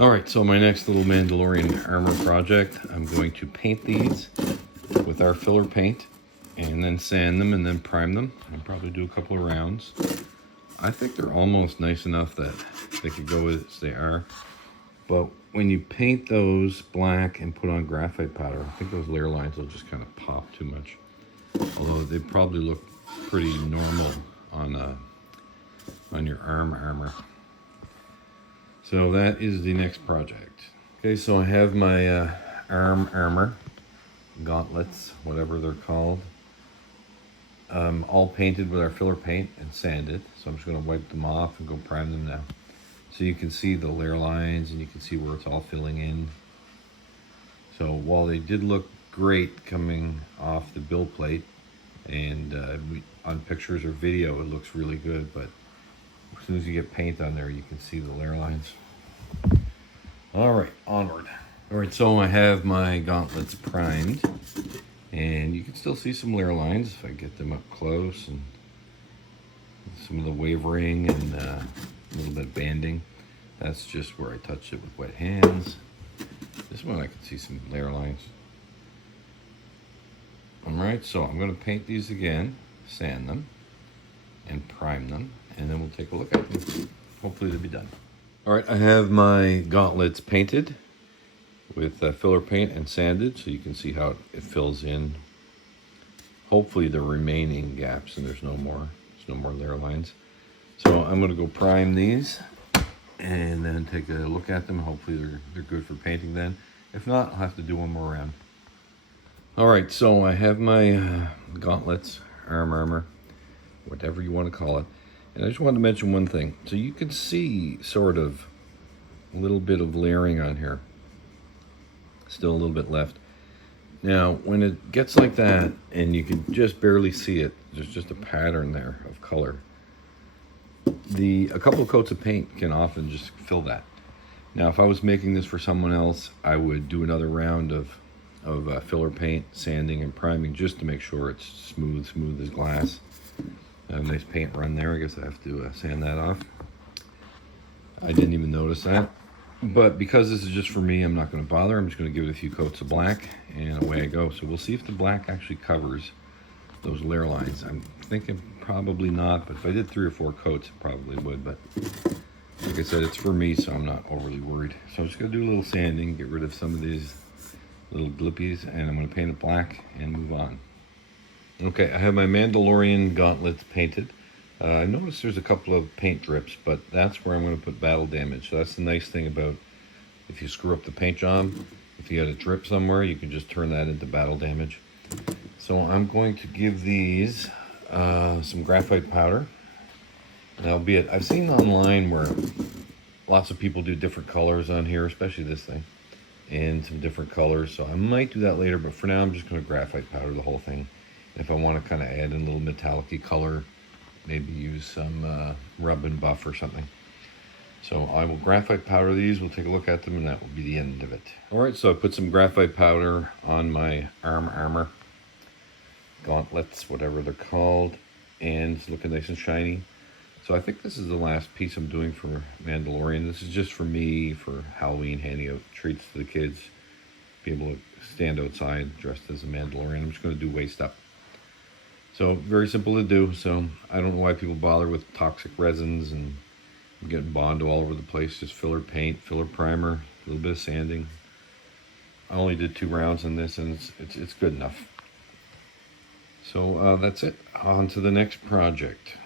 Alright, so my next little Mandalorian armor project, I'm going to paint these with our filler paint and then sand them and then prime them and probably do a couple of rounds. I think they're almost nice enough that they could go as they are. But when you paint those black and put on graphite powder, I think those layer lines will just kind of pop too much. Although they probably look pretty normal on your armor. So that is the next project. Okay, so I have my armor, gauntlets, whatever they're called, all painted with our filler paint and sanded. So I'm just going to wipe them off and go prime them now. So you can see the layer lines and you can see where it's all filling in. So while they did look great coming off the build plate and on pictures or video it looks really good, but as soon as you get paint on there you can see the layer lines. All right, onward. All right, so I have my gauntlets primed and you can still see some layer lines if I get them up close, and some of the wavering and a little bit of banding. That's just where I touched it with wet hands. This one I can see some layer lines. All right, so I'm going to paint these again, sand them, and prime them, and then we'll take a look at them. Hopefully they'll be done. All right, I have my gauntlets painted with filler paint and sanded, so you can see how it fills in. Hopefully the remaining gaps and there's no more layer lines. So I'm going to go prime these and then take a look at them. Hopefully they're good for painting then. If not, I'll have to do one more round. All right, so I have my gauntlets, armor, whatever you want to call it. And I just wanted to mention one thing. So you can see sort of a little bit of layering on here. Still a little bit left. Now, when it gets like that and you can just barely see it, there's just a pattern there of color. A couple of coats of paint can often just fill that. Now, if I was making this for someone else, I would do another round of filler paint, sanding, and priming just to make sure it's smooth as glass. A nice paint run there. I guess I have to sand that off. I didn't even notice that. But because this is just for me, I'm not going to bother. I'm just going to give it a few coats of black, and away I go. So we'll see if the black actually covers those layer lines. I'm thinking probably not, but if I did 3 or 4 coats, it probably would. But like I said, it's for me, so I'm not overly worried. So I'm just going to do a little sanding, get rid of some of these little glippies, and I'm going to paint it black and move on. Okay, I have my Mandalorian gauntlets painted. I noticed there's a couple of paint drips, but that's where I'm going to put battle damage. So that's the nice thing about if you screw up the paint job, if you got a drip somewhere, you can just turn that into battle damage. So I'm going to give these some graphite powder. And that'll be it. I've seen online where lots of people do different colors on here, especially this thing, and some different colors. So I might do that later, but for now I'm just going to graphite powder the whole thing. If I want to kind of add in a little metallic-y color, maybe use some rub and buff or something. So I will graphite powder these, we'll take a look at them, and that will be the end of it. Alright, so I put some graphite powder on my armor, gauntlets, whatever they're called, and it's looking nice and shiny. So I think this is the last piece I'm doing for Mandalorian. This is just for me, for Halloween, handing out treats to the kids, be able to stand outside dressed as a Mandalorian. I'm just going to do waist up. So very simple to do. So I don't know why people bother with toxic resins and getting bondo all over the place. Just filler paint, filler primer, a little bit of sanding. I only did 2 rounds on this, and it's good enough. So that's it. On to the next project.